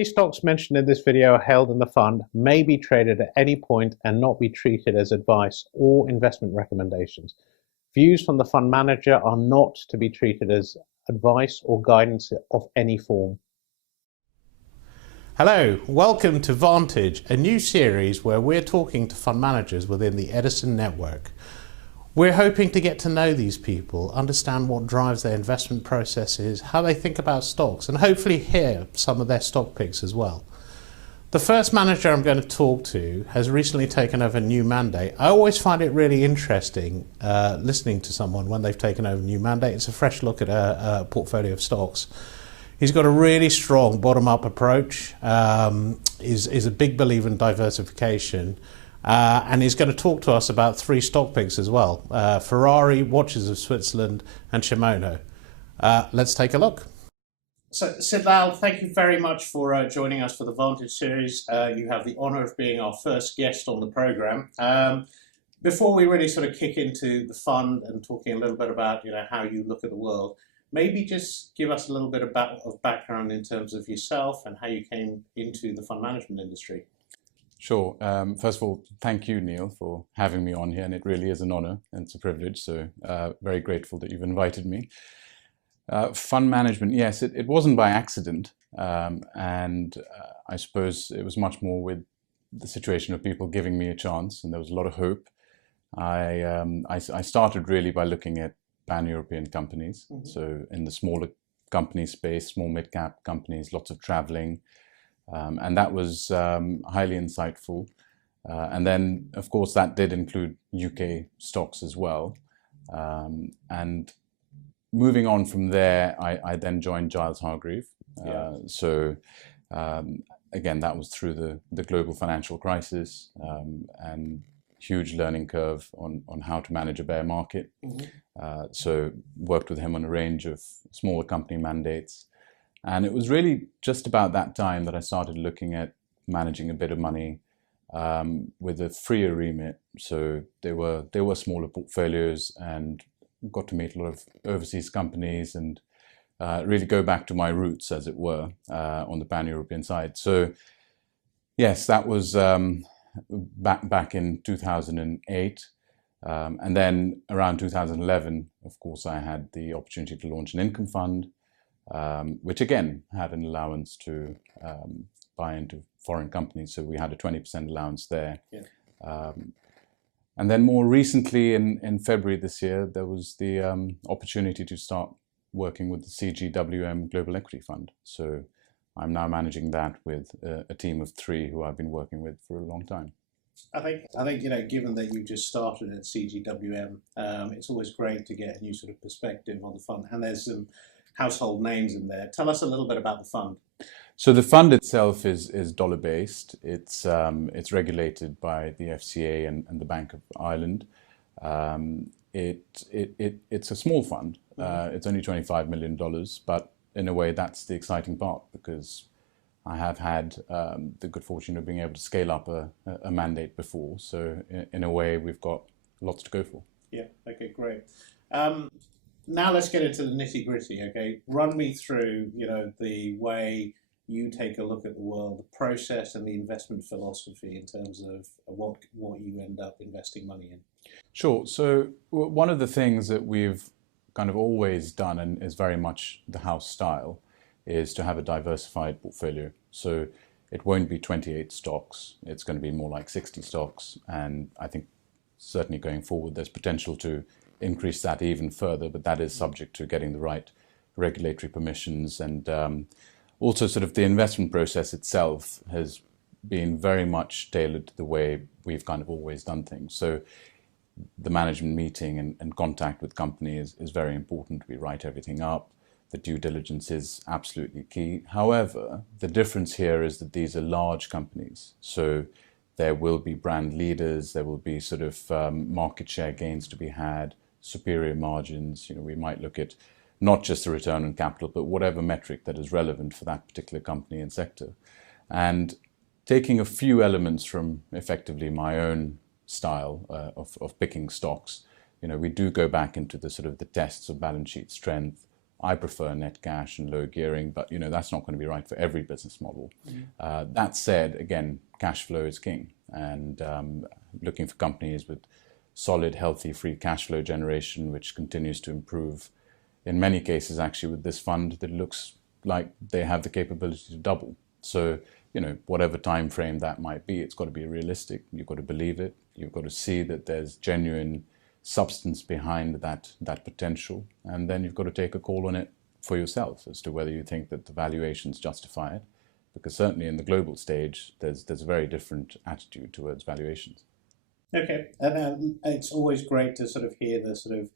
Any stocks mentioned in this video are held in the fund, may be traded at any point and not be treated as advice or investment recommendations. Views from the fund manager are not to be treated as advice or guidance of any form. Hello, welcome to Vantage, a new series where we're talking to fund managers within the Edison network. We're hoping to get to know these people, understand what drives their investment processes, how they think about stocks, and hopefully hear some of their stock picks as well. The first manager I'm going to talk to has recently taken over a new mandate. I always find it really interesting listening to someone when they've taken over a new mandate. It's a fresh look at a portfolio of stocks. He's got a really strong bottom-up approach, is a big believer in diversification, and he's going to talk to us about three stock picks as well, Ferrari, Watches of Switzerland, and Shimano. Let's take a look. So, Sid Lall, thank you very much for joining us for the Vantage series. You have the honour of being our first guest on the programme. Before we really sort of kick into the fund and talking a little bit about how you look at the world, maybe just give us a little bit of background in terms of yourself and how you came into the fund management industry. Sure. First of all, thank you, Neil, for having me on here, and it really is an honour and it's a privilege, so very grateful that you've invited me. Fund management, yes, it wasn't by accident, and I suppose it was much more with the situation of people giving me a chance, and there was a lot of hope. I started really by looking at pan-European companies, so in the smaller company space, small mid-cap companies, lots of traveling, and that was highly insightful. And then, of course, that did include UK stocks as well. And moving on from there, I then joined Giles Hargreave. So again, that was through the global financial crisis, and huge learning curve on how to manage a bear market. So worked with him on a range of smaller company mandates. And it was really just about that time that I started looking at managing a bit of money with a freer remit. So they were smaller portfolios, and got to meet a lot of overseas companies and really go back to my roots, as it were, on the pan-European side. So yes, that was back in 2008. And then around 2011, of course, I had the opportunity to launch an income fund, which again had an allowance to buy into foreign companies. So we had a 20% allowance there. And then more recently, in February this year, there was the opportunity to start working with the CGWM Global Equity Fund. So I'm now managing that with a team of 3 who I've been working with for a long time. I think given that you just started at CGWM, it's always great to get a new sort of perspective on the fund, and there's some household names in there. Tell us a little bit about the fund. So the fund itself is dollar-based. It's regulated by the FCA and the Bank of Ireland. It's a small fund. It's only $25 million, but in a way that's the exciting part, because I have had the good fortune of being able to scale up a mandate before. So in a way, we've got lots to go for. Yeah, okay, great. Now let's get into the nitty-gritty, okay? Run me through, the way you take a look at the world, the process and the investment philosophy in terms of what you end up investing money in. Sure. So one of the things that we've kind of always done, and is very much the house style, is to have a diversified portfolio. So it won't be 28 stocks. It's going to be more like 60 stocks. And I think certainly going forward, there's potential to increase that even further, but that is subject to getting the right regulatory permissions. And also sort of the investment process itself has been very much tailored to the way we've kind of always done things. So the management meeting and contact with companies is very important. We write everything up. The due diligence is absolutely key. However, the difference here is that these are large companies. So there will be brand leaders, there will be sort of market share gains to be had, superior margins. We might look at not just the return on capital, but whatever metric that is relevant for that particular company and sector. And taking a few elements from effectively my own style of picking stocks, we do go back into the sort of the tests of balance sheet strength, I prefer net cash and low gearing, but that's not going to be right for every business model. That said, again, cash flow is king, and looking for companies with solid, healthy, free cash flow generation, which continues to improve. In many cases, actually, with this fund, that looks like they have the capability to double. So, whatever time frame that might be, it's got to be realistic. You've got to believe it. You've got to see that there's genuine substance behind that potential, and then you've got to take a call on it for yourself as to whether you think that the valuation's justified. Because certainly in the global stage, there's a very different attitude towards valuations. Okay, and it's always great to sort of hear the sort of,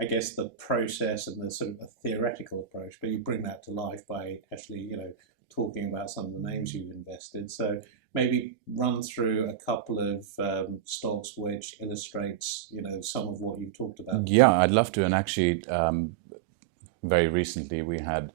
I guess, the process and the sort of a theoretical approach, but you bring that to life by actually, talking about some of the names you've invested. So maybe run through a couple of stocks which illustrates, some of what you've talked about. Yeah, I'd love to. And actually, very recently we had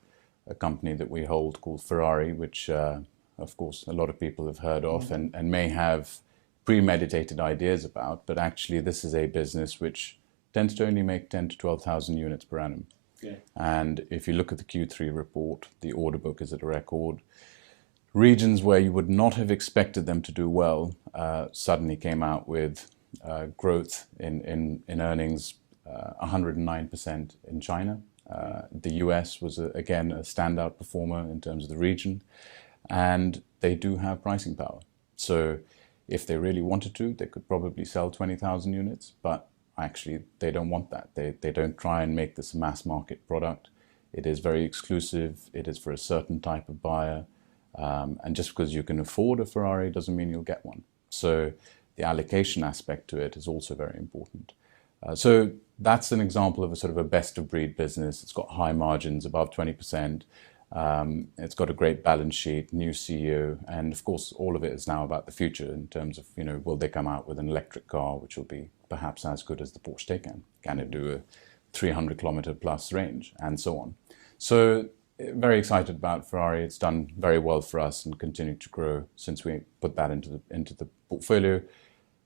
a company that we hold called Ferrari, which, of course, a lot of people have heard of and may have premeditated ideas about, but actually this is a business which tends to only make 10 to 12,000 units per annum. Yeah. And if you look at the Q3 report, the order book is at a record. Regions where you would not have expected them to do well suddenly came out with growth in earnings, 109% in China. The US was, again, a standout performer in terms of the region. And they do have pricing power. So if they really wanted to, they could probably sell 20,000 units, but actually they don't want that. They don't try and make this a mass market product. It is very exclusive. It is for a certain type of buyer. And just because you can afford a Ferrari doesn't mean you'll get one. So the allocation aspect to it is also very important. So that's an example of a sort of a best of breed business. It's got high margins, above 20%. It's got a great balance sheet, new CEO, and of course all of it is now about the future in terms of, will they come out with an electric car which will be perhaps as good as the Porsche Taycan? Can it do a 300 kilometer plus range, and so on? So very excited about Ferrari. It's done very well for us and continued to grow since we put that into the portfolio.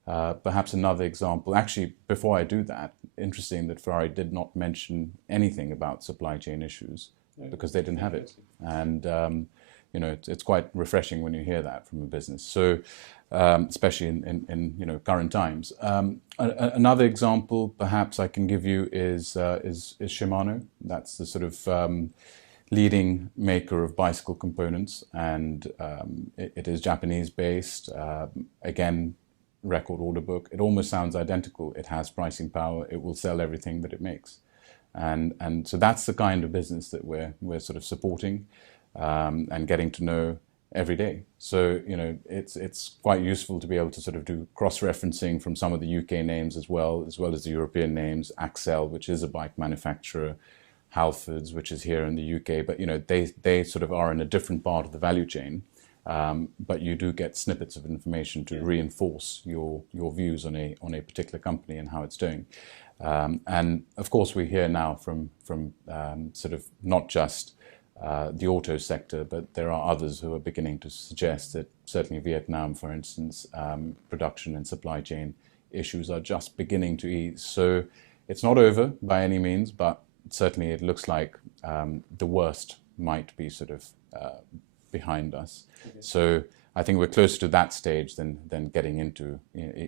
Perhaps another example, actually, before I do that, interesting that Ferrari did not mention anything about supply chain issues because they didn't have it. And, it's quite refreshing when you hear that from a business. So, especially in current times. Another example, perhaps I can give you is Shimano. That's the sort of leading maker of bicycle components, and it is Japanese based. Again, record order book. It almost sounds identical. It has pricing power. It will sell everything that it makes, and so that's the kind of business that we're sort of supporting and getting to know every day. So it's quite useful to be able to sort of do cross-referencing from some of the UK names as well as the European names. Axel, which is a bike manufacturer, Halfords, which is here in the UK, but they sort of are in a different part of the value chain. But you do get snippets of information to reinforce your views on a particular company and how it's doing. And of course, we hear now from sort of not just the auto sector, but there are others who are beginning to suggest that certainly Vietnam, for instance, production and supply chain issues are just beginning to ease. So it's not over by any means, but certainly it looks like the worst might be sort of behind us. Okay. So I think we're closer to that stage than getting into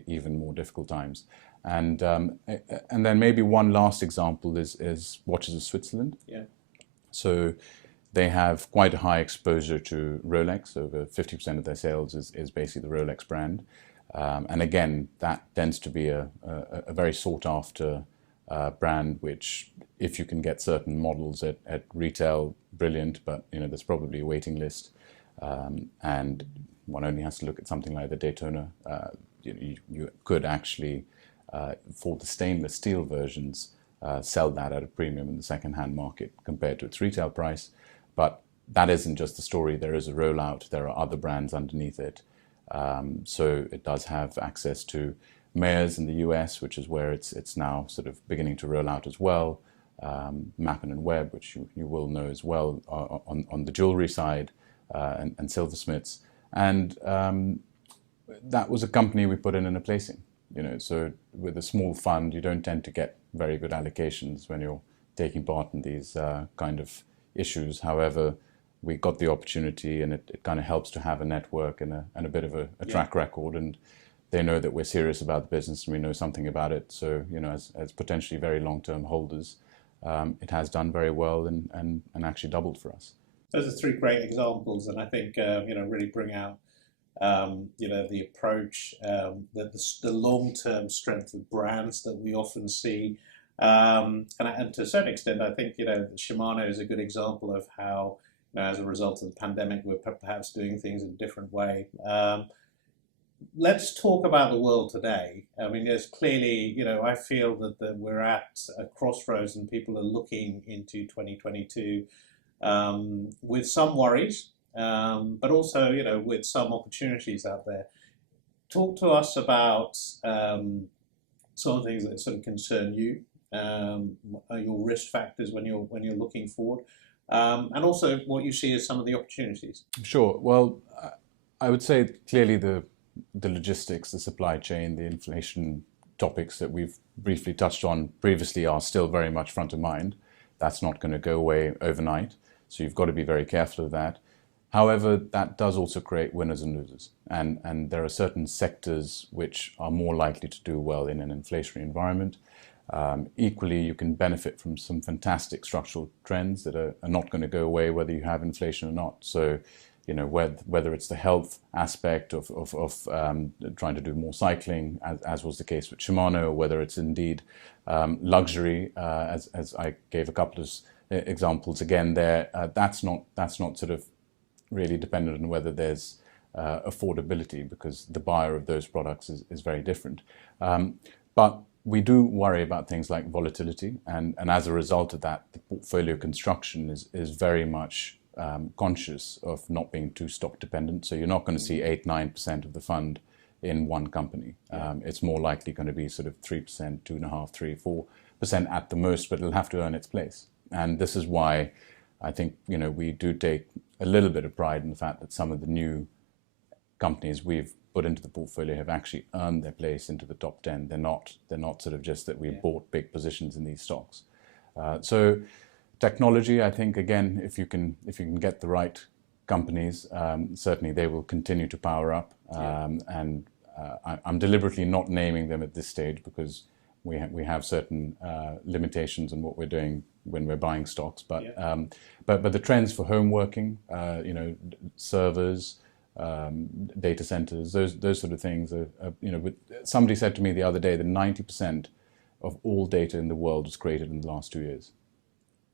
even more difficult times. And then maybe one last example is Watches of Switzerland. Yeah. So they have quite a high exposure to Rolex. Over 50% of their sales is basically the Rolex brand. And again, that tends to be a very sought after brand, which if you can get certain models at retail, brilliant, but there's probably a waiting list. And one only has to look at something like the Daytona. You could actually, for the stainless steel versions, sell that at a premium in the second-hand market compared to its retail price. But that isn't just the story. There is a rollout. There are other brands underneath it. So it does have access to Mayors in the US, which is where it's now sort of beginning to roll out as well. Mappin & Webb, which you will know as well on the jewelry side, and Silversmiths. And that was a company we put in a placing. So with a small fund, you don't tend to get very good allocations when you're taking part in these kind of issues. However, we got the opportunity, and it kind of helps to have a network and a bit of a track record, and they know that we're serious about the business and we know something about it. So, as potentially very long-term holders, it has done very well and actually doubled for us. Those are three great examples, and I think really bring out the approach, the long-term strength of brands that we often see, and to a certain extent, I think Shimano is a good example of how, as a result of the pandemic, we're perhaps doing things in a different way. Let's talk about the world today. I mean, there's clearly, I feel that we're at a crossroads, and people are looking into 2022 with some worries, but also, with some opportunities out there. Talk to us about some of the things that sort of concern you, your risk factors when you're looking forward, and also what you see as some of the opportunities. Sure. Well, I would say clearly the logistics, the supply chain, the inflation topics that we've briefly touched on previously are still very much front of mind. That's not going to go away overnight, so you've got to be very careful of that. However, that does also create winners and losers, and there are certain sectors which are more likely to do well in an inflationary environment. Equally, you can benefit from some fantastic structural trends that are not going to go away whether you have inflation or not. So, whether it's the health aspect of trying to do more cycling, as was the case with Shimano, or whether it's indeed luxury, as I gave a couple of examples again there, that's not sort of really dependent on whether there's affordability, because the buyer of those products is very different. But we do worry about things like volatility, and as a result of that, the portfolio construction is very much conscious of not being too stock dependent. So you're not going to see 8-9% of the fund in one company. It's more likely going to be sort of 3%, 2.5%, 3%, 4% at the most, but it'll have to earn its place. And this is why I think we do take a little bit of pride in the fact that some of the new companies we've put into the portfolio have actually earned their place into the top 10. They're not sort of just that we bought big positions in these stocks. So technology, I think, again, if you can get the right companies, certainly they will continue to power up. And I'm deliberately not naming them at this stage because we have certain limitations on what we're doing when we're buying stocks. But the trends for home working, servers, data centers, those sort of things are somebody said to me the other day that 90% of all data in the world was created in the last 2 years.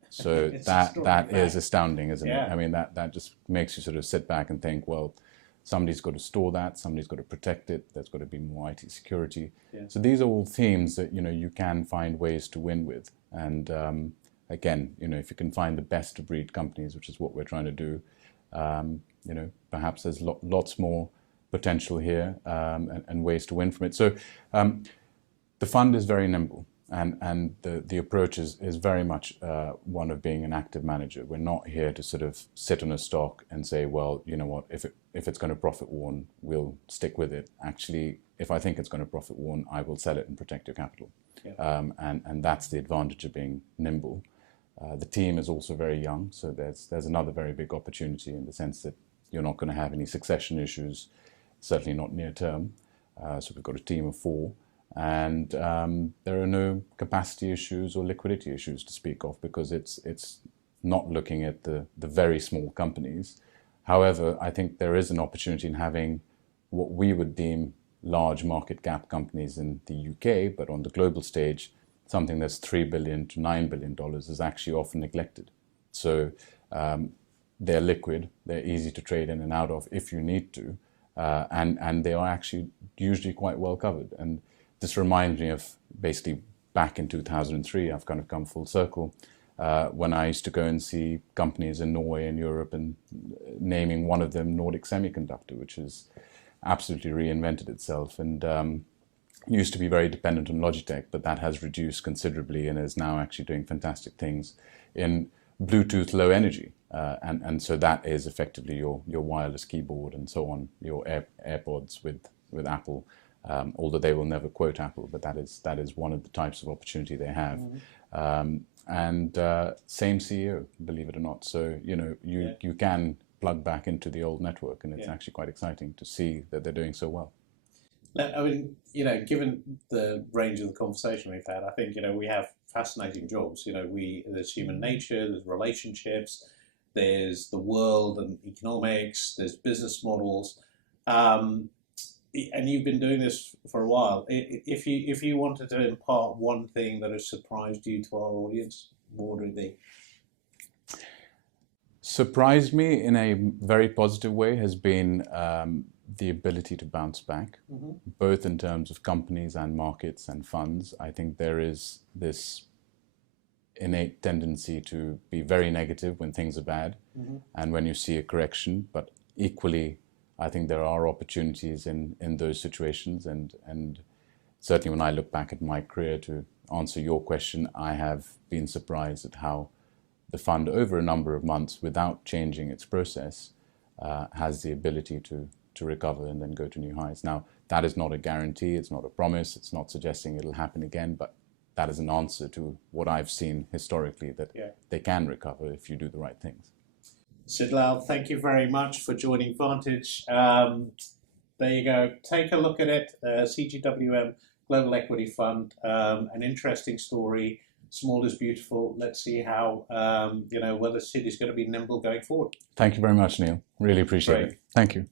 So that is astounding, isn't it? I mean, that just makes you sort of sit back and think, well, somebody's got to store that, somebody's got to protect it, there's got to be more IT security. So these are all themes that you can find ways to win with. And again, if you can find the best of breed companies, which is what we're trying to do, perhaps there's lots more potential here, and ways to win from it. So the fund is very nimble, and the approach is very much one of being an active manager. We're not here to sort of sit on a stock and say, well, you know what, if it's going to profit warn, we'll stick with it. Actually, if I think it's going to profit warn, I will sell it and protect your capital. And that's the advantage of being nimble. The team is also very young, so there's another very big opportunity in the sense that you're not going to have any succession issues, certainly not near term. So we've got a team of 4, and there are no capacity issues or liquidity issues to speak of, because it's not looking at the very small companies. However, I think there is an opportunity in having what we would deem large market cap companies in the UK, but on the global stage, something that's $3 billion to $9 billion is actually often neglected. So they're liquid, they're easy to trade in and out of if you need to, and they are actually usually quite well covered. And this reminds me of basically back in 2003, I've kind of come full circle, when I used to go and see companies in Norway and Europe, and naming one of them Nordic Semiconductor, which has absolutely reinvented itself, and used to be very dependent on Logitech, but that has reduced considerably and is now actually doing fantastic things in Bluetooth low energy. And so that is effectively your wireless keyboard and so on, your AirPods with Apple, although they will never quote Apple, but that is one of the types of opportunity they have. and same CEO, believe it or not. So, you know, you can plug back into the old network, and it's actually quite exciting to see that they're doing so well. I mean, you know, given the range of the conversation we've had, I think, you know, we have fascinating jobs. You know, there's human nature, there's relationships, there's the world and economics, there's business models. And you've been doing this for a while. If you wanted to impart one thing that has surprised you to our audience, what would it be? Surprised me in a very positive way has been the ability to bounce back, both in terms of companies and markets and funds. I think there is this innate tendency to be very negative when things are bad and when you see a correction, but equally I think there are opportunities in those situations, and certainly when I look back at my career, to answer your question, I have been surprised at how the fund over a number of months, without changing its process, has the ability to recover and then go to new highs. Now, that is not a guarantee, it's not a promise, it's not suggesting it'll happen again, but that is an answer to what I've seen historically, that they can recover if you do the right things. Sid Lall, thank you very much for joining Vantage. There you go. Take a look at it. CGWM Global Equity Fund. An interesting story. Small is beautiful. Let's see how, you know, whether Sid is going to be nimble going forward. Thank you very much, Neil. Really appreciate it. Thank you.